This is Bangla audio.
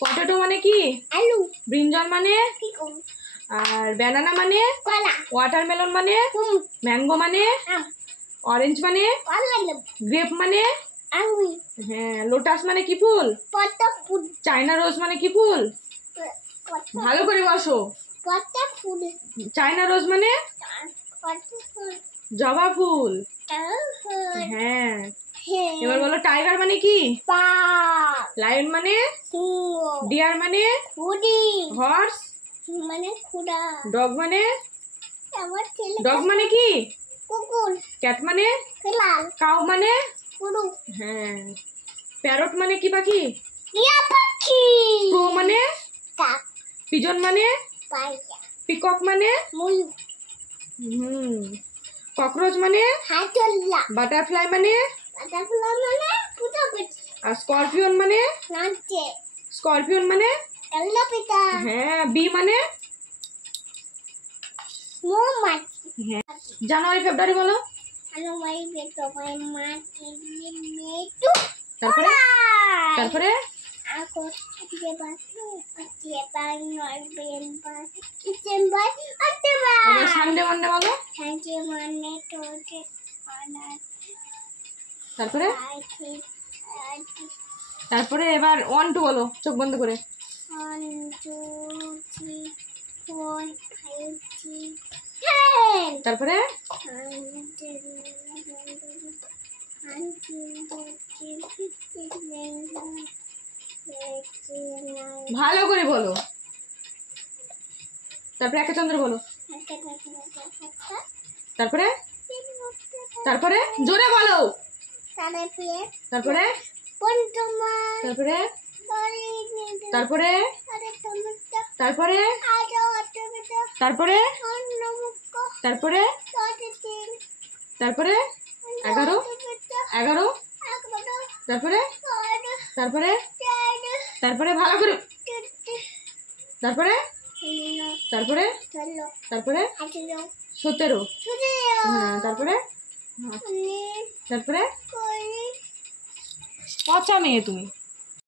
পটেটো মানে কি? আলু। ব্রিঞ্জল মানে? পিকল। আর ব্যানানা মানে? কলা। ওয়াটারমেলন মানে? ম্যাঙ্গো মানে? আম। অরেঞ্জ মানে? কলা। গ্রেপ মানে? আঙ্গুর। হ্যাঁ। লোটাস মানে কি ফুল? পদ্ম ফুল। চায়না রোজ মানে কি ফুল? ভালো করে বসো। পদ্ম ফুল। চায়না রোজ মানে? পদ্ম ফুল। জবা ফুল। হ্যাঁ। এবার বলো টাইগার মানে কি? লায়ন মানে? ডিয়ার মানে? হর্স মানে খুড়া। ডগ মানে? আমার ছেলে। ডগ মানে কি? কুকুর। ক্যাট মানে? লাল। কাউ মানে? গরু। হ্যাঁ। প্যারট মানে কি পাখি? টিয়া পাখি। ক্রো মানে? কাক। পিজন মানে? পায়রা। পিকক মানে? ময়ূর। ককরোচ মানে? হাতল্লা। বাটারফ্লাই মানে? বাটারফ্লাই মানে ফুটাফুটি। আর স্করপিয়ন মানে? নাচে। স্করপিয়ন মানে? কাল্লা পিতা। হ্যাঁ। বি মানে? মৌমাছি। হ্যাঁ। জানুয়ারি ফেব্রুয়ারি বলো। January February March April May June. তারপরে? তারপরে? August September October November December October. এবার সানডে মানডে বলো। সানডে মানে টোটে তারপরে? তারপরে এবার 1 2 বলো চোখ বন্ধ করে। 1 2 3 4 5 6 7। তারপরে? ভালো করে বলো। তারপরে একে চন্দ্র বলো। তারপরে? তারপরে জোরে বলো। তারপরে? তারপরে? তারপরে? তারপরে? তারপরে? তারপরে? তারপরে? 11 11 তারপরে? তারপরে? তারপরে ভালো করে। তারপরে? তারপরে? তারপরে? 17 হ্যাঁ। তারপরে? তারপরে? পচা মেয়ে তুমি।